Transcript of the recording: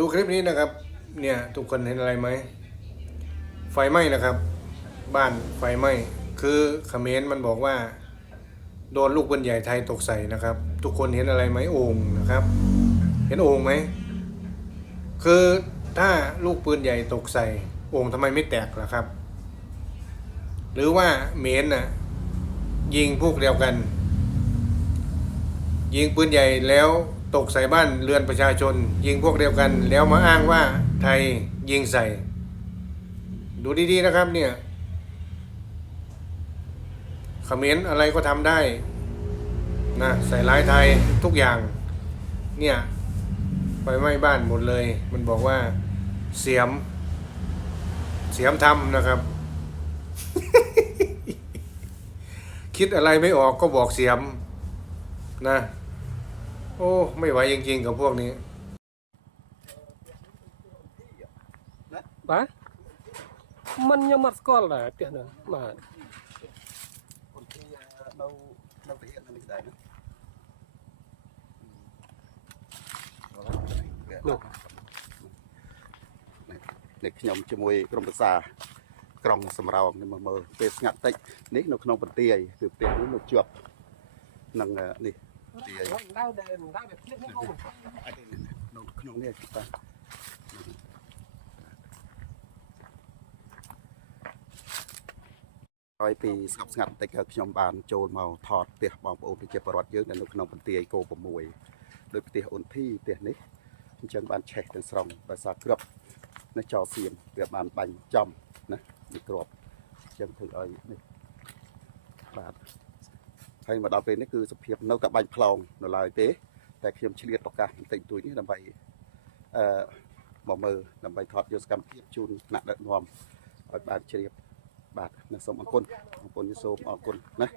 ดูคลิปนี้นะครับเนี่ยทุกคนเห็นอะไรไหมไฟไหม้นะครับ บ้านไฟไหม้คือเขมรมันบอกว่าโดนลูกปืนใหญ่ไทยตกใส่นะครับ ทุกคนเห็นอะไรไหมโอ่งนะครับ เห็นโอ่งไหมคือถ้าลูกปืนใหญ่ตกใส่โอ่งทำไมไม่แตกล่ะครับ หรือว่าเขมรน่ะยิงพวกเดียวกัน ยิงปืนใหญ่แล้วตกใส่บ้านเรือนประชาชน ยิงพวกเดียวกันแล้วมาอ้างว่าไทยยิงใส่ ดูดีๆนะครับเนี่ยเขมรอะไรก็ทำได้นะใส่ร้ายไทยทุกอย่างเนี่ยไฟไหม้บ้านหมดเลย มันบอกว่าเสียมทำนะครับ คิดอะไรไม่ออกก็บอกเสียมนะโอ้ไม่ไหวจริงๆกับพวกนี้បាទมันยังมาสกอลដែរផ្ទះហ្នឹងបាទคนที่เราไปเห็นอะไรได้นะในขยมจมวยกรมประสากรองสำรองนี่มาเมื่อเป็นงัดตินี่นกนองปนเตียคือเตียนี่นกจวบนังนี่เตียដៅแบบភ្លៀងនេះអូนกนองเนี่ยป่ะร้อยปีสงัดแต่เกิดขยมบานโจรมาถอดเตียบองโอไปเจ็บปลอดเยอะในนกนองปนเตียโกปมวยโดยเตียอุ่นที่เตียนี้จังบานเช็คเป็นสองภาษากรบในจอเสียมเตียบานบังจอมนะมีกรอบจังถือไอ้นี่บาทให้มาดาวเป็นนี่คือสเปียบนกกับบังพลองนลายเต้แต่ขยมเฉลี่ยตกการติดตัวนี้นำไปหมอมือนำไปถอดโยสกรรมเทียบจูนหนักเดินรวมบาทเฉลี่ยบาทนะสมอังกุลอังกุลโยสมอังกุลนะ